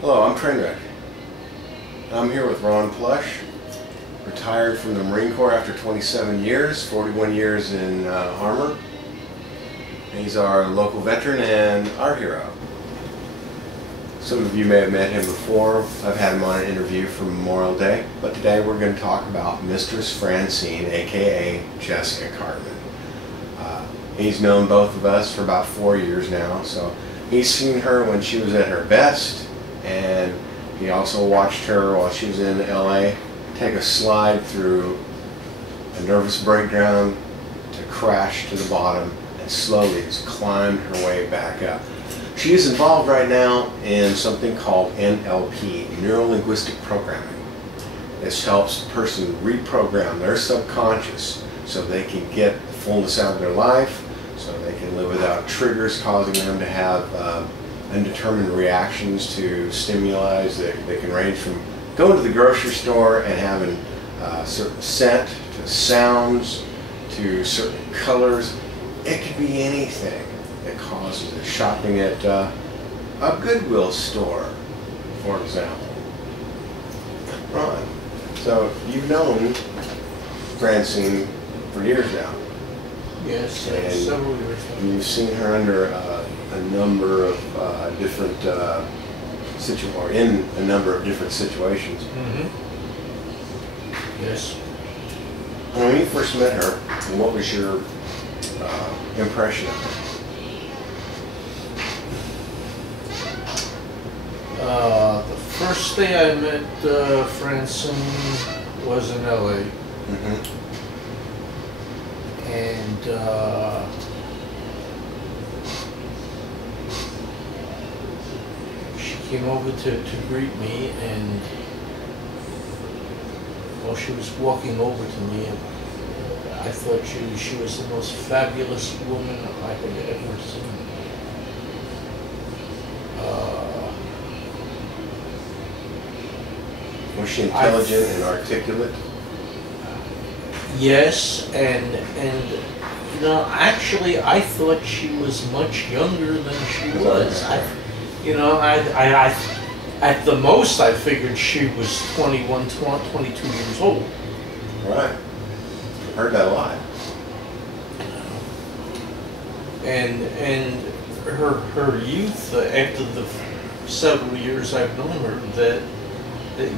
Hello, I'm Trainwreck. I'm here with Ron Plush, retired from the Marine Corps after 27 years, 41 years in armor. He's our local veteran and our hero. Some of you may have met him before. I've had him on an interview for Memorial Day, but today we're going to talk about Mistress Francine, aka Jessica Cartman. He's known both of us for about 4 years now, so he's seen her when she was at her best, and he also watched her while she was in LA take a slide through a nervous breakdown to crash to the bottom and slowly just climbed her way back up. She is involved right now in something called NLP, Neuro-Linguistic Programming. This helps a person reprogram their subconscious so they can get the fullness out of their life, so they can live without triggers causing them to have undetermined reactions to stimuli. They can range from going to the grocery store and having a certain scent, to sounds, to certain colors. It could be anything that causes it. Shopping at a Goodwill store, for example. Ron, so you've known Francine for years now. Yes, and several years now. You've seen her under a number of different or in a number of different situations. Mm-hmm. Yes. When you first met her, what was your impression of her? The first day I met Francine was in LA. Mm-hmm. And she came over to greet me, and while she was walking over to me, I thought she was the most fabulous woman I had ever seen. Was she intelligent and articulate? Yes, and you know, actually, I thought she was much younger than she was. At the most, I figured she was 21, 22 years old. Right. Heard that a lot. And her youth, after the several years I've known her, that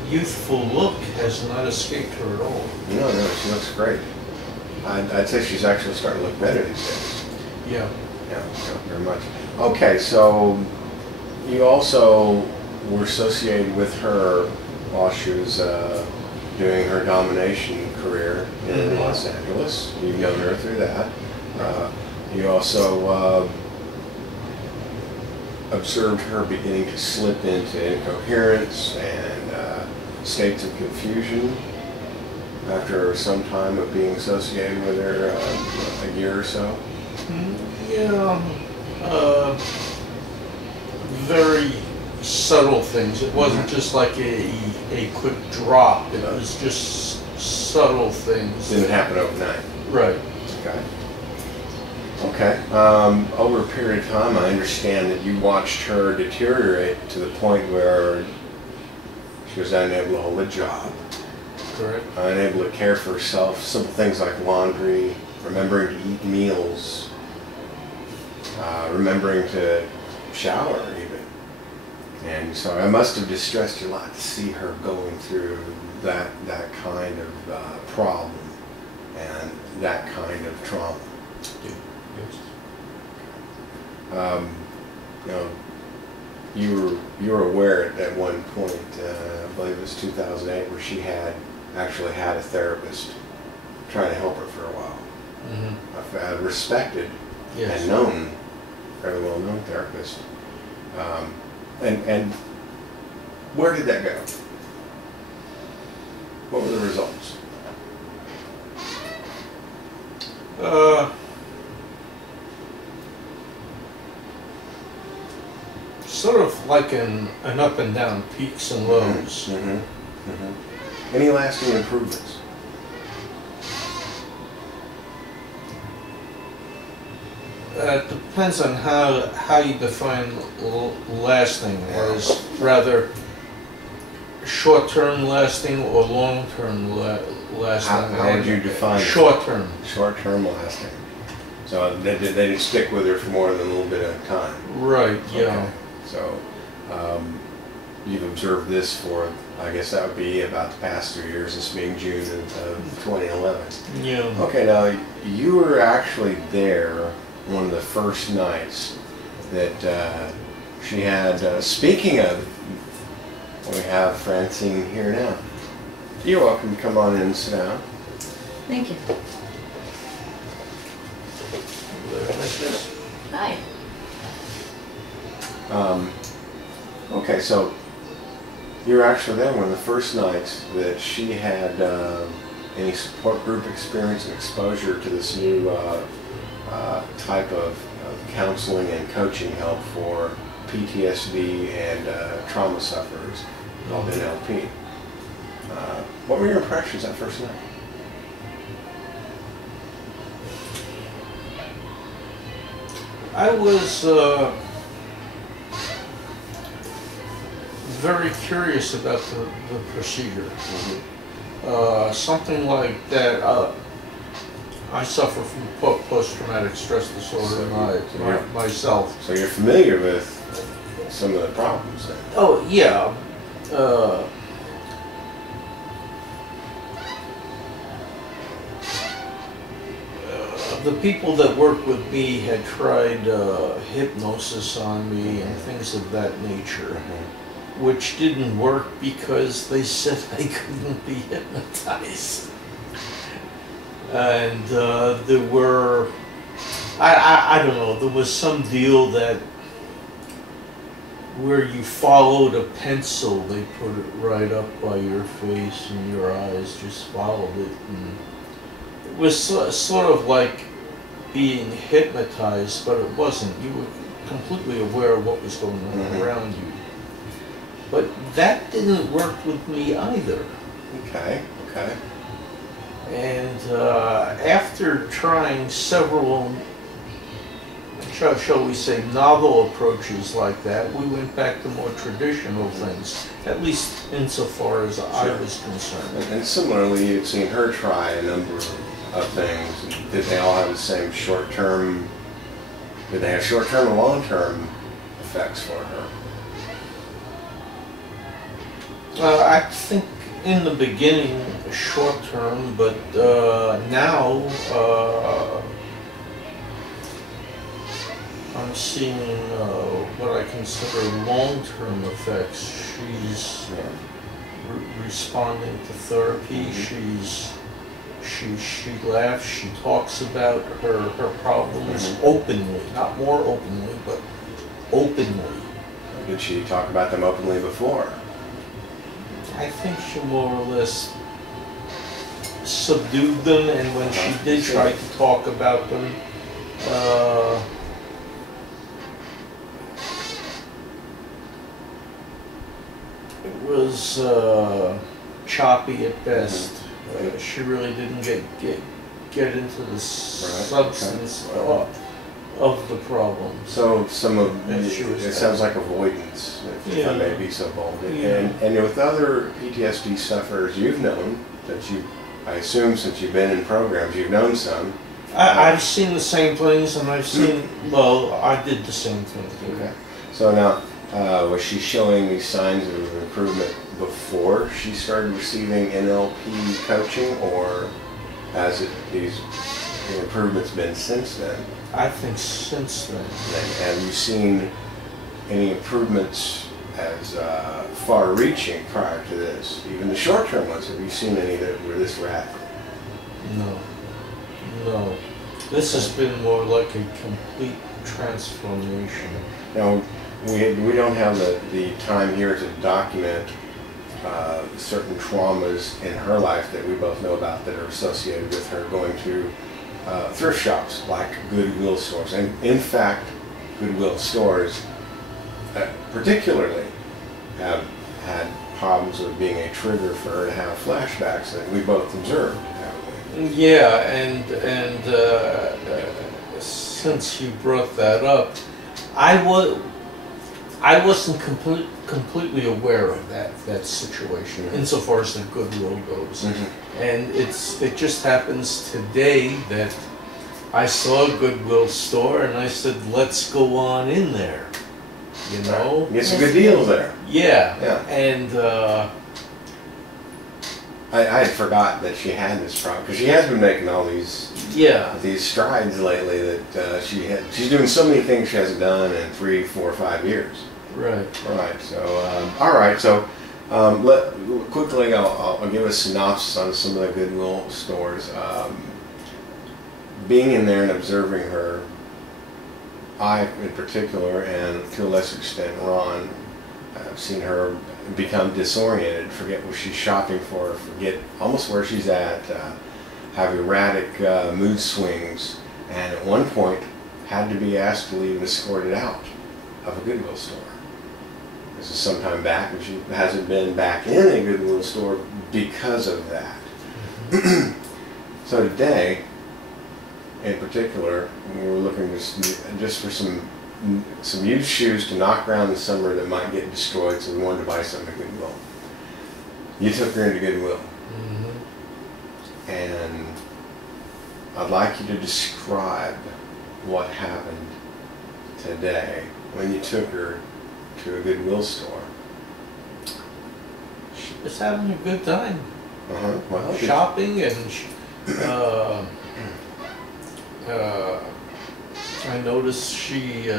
youthful look has not escaped her at all. No, she looks great. I'd say she's actually starting to look better these days. Yeah. Yeah, very much. Okay, so you also were associated with her while she was doing her domination career in Los Angeles. You've known her through that. You also observed her beginning to slip into incoherence and states of confusion after some time of being associated with her, a year or so. Yeah, very subtle things. It wasn't just like a quick drop. It was just subtle things. Didn't happen overnight. Right. Okay. Okay. Over a period of time, I understand that you watched her deteriorate to the point where she was unable to hold a job. Correct. Unable to care for herself. Simple things like laundry, remembering to eat meals, remembering to shower even. And so it must have distressed you a lot to see her going through that kind of problem and that kind of trauma. Yes. You were aware at one point, I believe it was 2008, where she actually had a therapist trying to help her for a while. Mm-hmm. A respected and known, fairly well-known therapist. And where did that go? What were the results? Sort of like an up and down, peaks and lows. Mm-hmm. Mm-hmm. Any lasting improvements? depends on how you define lasting, as rather short-term lasting or long-term lasting. How would you define it? Short-term. Short-term lasting. So they didn't stick with her for more than a little bit of time. Right, yeah. Okay. So you've observed this for, I guess that would be about the past 3 years, this being June of 2011. Yeah. Okay, now you were actually there one of the first nights that she had, speaking of, we have Francine here now. You're welcome to come on in and sit down. Thank you. Hi. Okay, so you were actually there one of the first nights that she had any support group experience and exposure to this new type of counseling and coaching help for PTSD and trauma sufferers called NLP. What were your impressions that first night? I was very curious about the procedure. Mm-hmm. Something like that. I suffer from post-traumatic stress disorder myself. So you're familiar with some of the problems then? Oh, yeah. The people that work with me had tried hypnosis on me and things of that nature, which didn't work because they said I couldn't be hypnotized. And there were, I don't know, there was some deal that where you followed a pencil, they put it right up by your face and your eyes just followed it. And it was sort of like being hypnotized, but it wasn't. You were completely aware of what was going on around you. But that didn't work with me either. Okay, okay. And after trying several, shall we say, novel approaches like that, we went back to more traditional things, at least insofar as I was concerned. And similarly, you've seen her try a number of things. Did they all have the same short-term, did they have short-term and long-term effects for her? I think in the beginning, short-term, but now I'm seeing what I consider long-term effects. She's responding to therapy. She laughs. She talks about her problems openly, not more openly, but openly. Did she talk about them openly before? I think she more or less subdued them, and when she did try to talk about them, it was choppy at best. She really didn't get into the substance of the problem. So some of it sounds like avoidance, if I may be so bold. And with other PTSD sufferers you've known, that I assume since you've been in programs, you've known some. I've seen the same things, and I've seen, well, I did the same thing. Okay. So now, was she showing these signs of improvement before she started receiving NLP coaching, or has these improvements been since then? I think since then. And have you seen any improvements as far-reaching prior to this? Even the short-term ones, have you seen any that were this rapid? No. No. This has been more like a complete transformation. Now, we don't have the time here to document certain traumas in her life that we both know about that are associated with her going to thrift shops like Goodwill stores. And in fact, Goodwill stores particularly have had problems with being a trigger for her to have flashbacks that we both observed, haven't we? Yeah, and since you brought that up, I wasn't completely aware of that situation insofar as the Goodwill goes, and it just happens today that I saw a Goodwill store and I said, let's go on in there, you know. Get some good deals there. Yeah. Yeah. And I had forgot that she had this problem because she has been making all these strides lately that she's doing so many things she hasn't done in 3, 4, 5 years. Right. Right. So all right. So quickly, I'll give a synopsis on some of the Goodwill stores. Being in there and observing her, I in particular, and to a lesser extent Ron, I've seen her become disoriented, forget what she's shopping for, forget almost where she's at, have erratic mood swings, and at one point had to be asked to leave and escorted out of a Goodwill store. This is some time back, and she hasn't been back in a Goodwill store because of that. So today, in particular, we were looking just for some used shoes to knock around the summer that might get destroyed, so we wanted to buy something at Goodwill. You took her into Goodwill. And I'd like you to describe what happened today when you took her to a Goodwill store. She was having a good time. Well, shopping, and I noticed she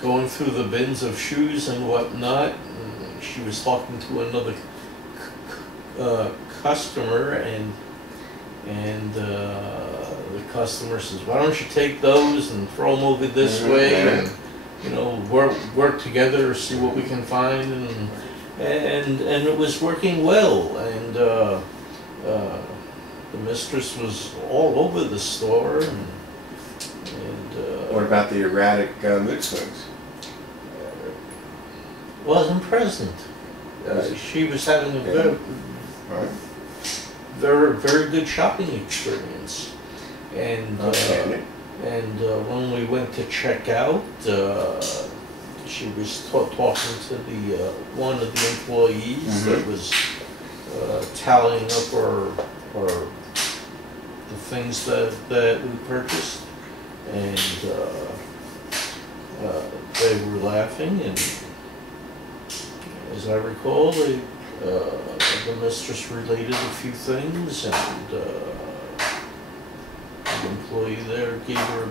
going through the bins of shoes and whatnot, and she was talking to another customer, and the customer says, "Why don't you take those and throw them over this way, and you know, work together, see what we can find," and it was working well, and the mistress was all over the store, and what about the erratic mood swings? Wasn't present. She was having a very good shopping experience, and when we went to check out, she was talking to the one of the employees that was tallying up our the things that we purchased, and they were laughing, and as I recall, the mistress related a few things, and the employee there gave her a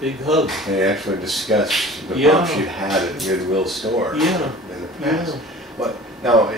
big hug. They actually discussed the problem she'd had at Goodwill store in the past. But now,